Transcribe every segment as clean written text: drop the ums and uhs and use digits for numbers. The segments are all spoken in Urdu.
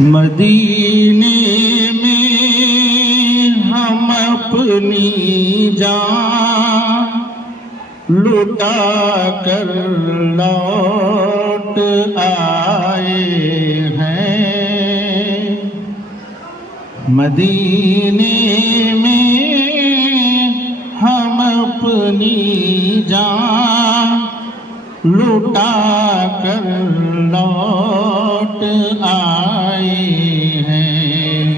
مدینے میں ہم اپنی جان لٹا کر لوٹ آئے ہیں۔ مدینے میں ہم اپنی جان لٹا کر لوٹ آئے ہیں۔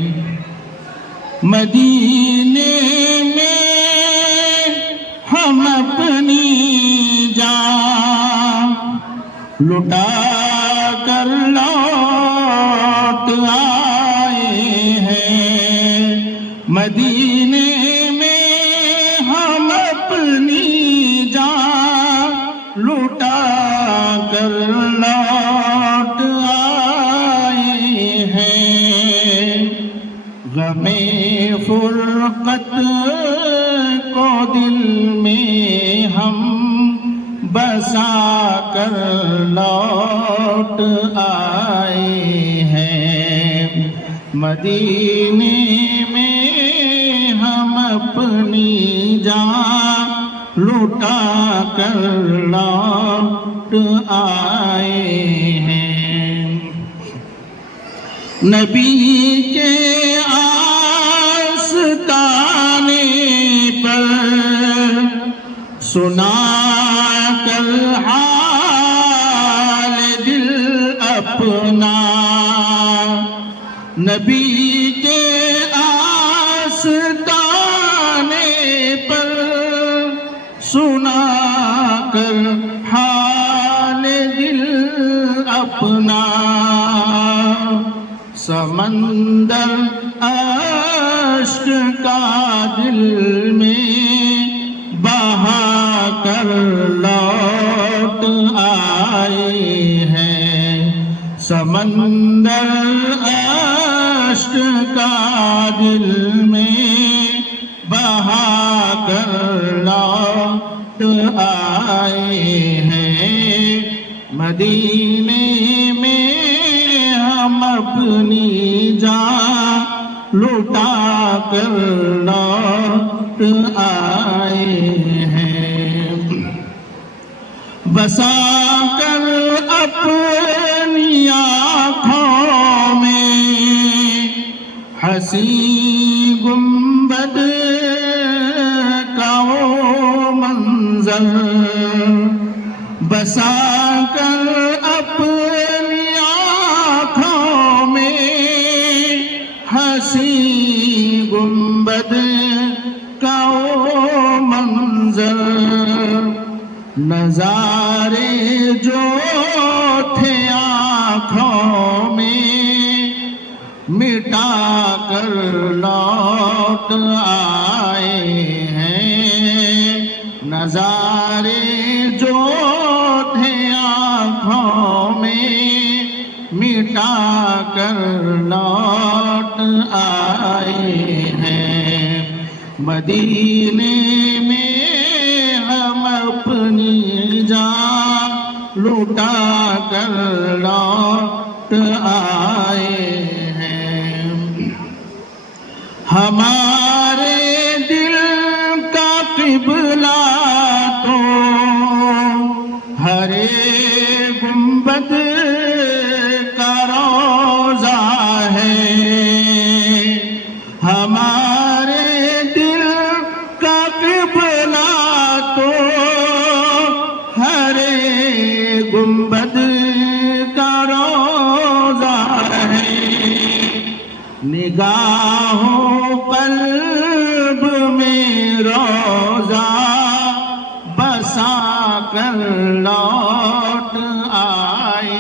مدینے میں ہم اپنی جان لٹا کر لوٹ آئے ہیں۔ مدینے میں ہم اپنی جان لٹا کر لوٹ آئے ہیں۔ غم فرقت کو دل میں ہم بسا کر لوٹ آئے ہیں۔ مدینے میں ہم اپنی جان لٹا کر لوٹ آئے ہیں۔ نبی کے آستانے پر سنا کر حال دل اپنا، نبی کے آستانے پر سنا کر حال دل اپنا، سمندر اشک کا دل میں بہا کر لوٹ آئے ہیں۔ سمندر اشک کا دل میں بہا کر لوٹ آئے ہیں۔ مدینے میں ہم اپنی جان لٹا کر لوٹ آئے ہیں۔ بسا کر اپنی آنکھوں میں حسین گنبد کا وہ منظر، بسا کر اپنی آنکھوں میں حسین گنبد کا وہ منظر، نظارے جو تھے آنکھوں میں مٹا کر لوٹ آئے ہیں۔ نظارے جو تھے آنکھوں میں مٹا کر لوٹ آئے ہیں۔ مدینے میں ہم اپنی جان لٹا کر لوٹ آئے ہیں۔ ہمارے دل کا قبلہ تو ہرے گنبد کا روضہ ہے۔ ہمارے دل کا قبلہ تو ہرے گنبد کا روضہ ہے۔ نگاہوں قلب میں روضہ بسا کر لوٹ آئے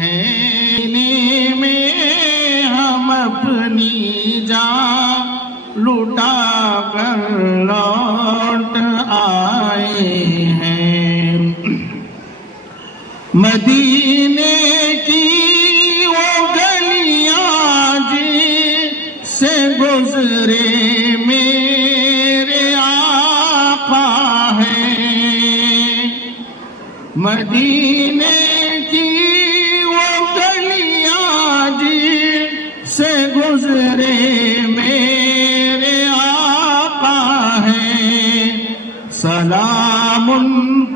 ہیں۔ مدینے میں ہم اپنی جان لٹا کر لوٹ آئے ہیں۔ مدینے کی وہ گلیاں جس سے گزرے میرے آقا ہیں، مدینے کی وہ گلیاں جس گزرے میرے آقا ہیں، سلام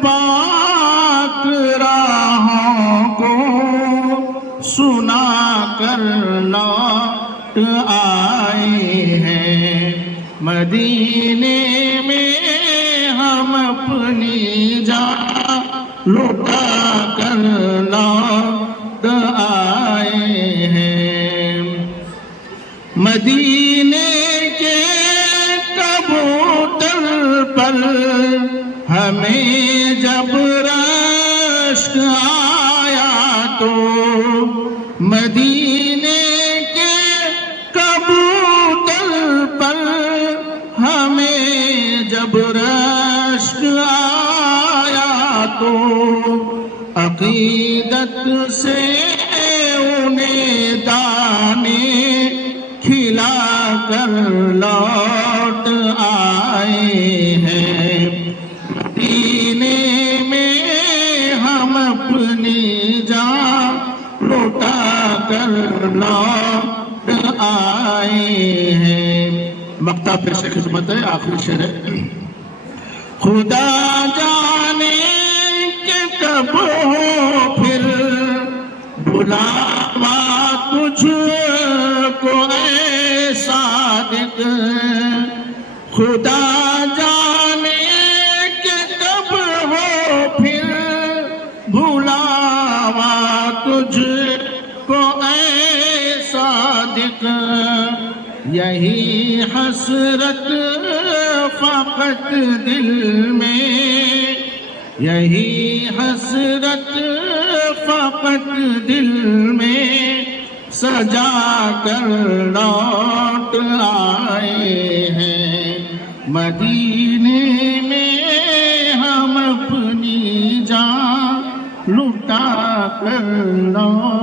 پاک راہوں کو سنا کر لوٹ آئے ہیں، مدینے میں ہم اپنی جان لٹا کر لوٹ آئے ہیں، مدینے کے کبوتر پر ہمیں جب رشک آیا تو، مدینے کے کبوتر پر ہمیں جب رشک آیا تو، عقیدت سے انہیں دانے کھلا کر لوٹ آئے ہیں، مدینے میں ہم اپنی جان لٹا کر لوٹ آئے ہیں۔ مقطع پیش خدمت ہے، آخری شعر ہے۔ خدا جانے کہ کب ہو پھر بلاوا تجھ کو اے صادق، خدا جانے کہ کب ہو پھر بلاوا تجھ کو اے صادق، یہی حسرت فقط دل میں، یہی حسرت فقط دل میں سجا کر لوٹ آئے ہیں، مدینے میں ہم اپنی جان لٹا کر لوٹ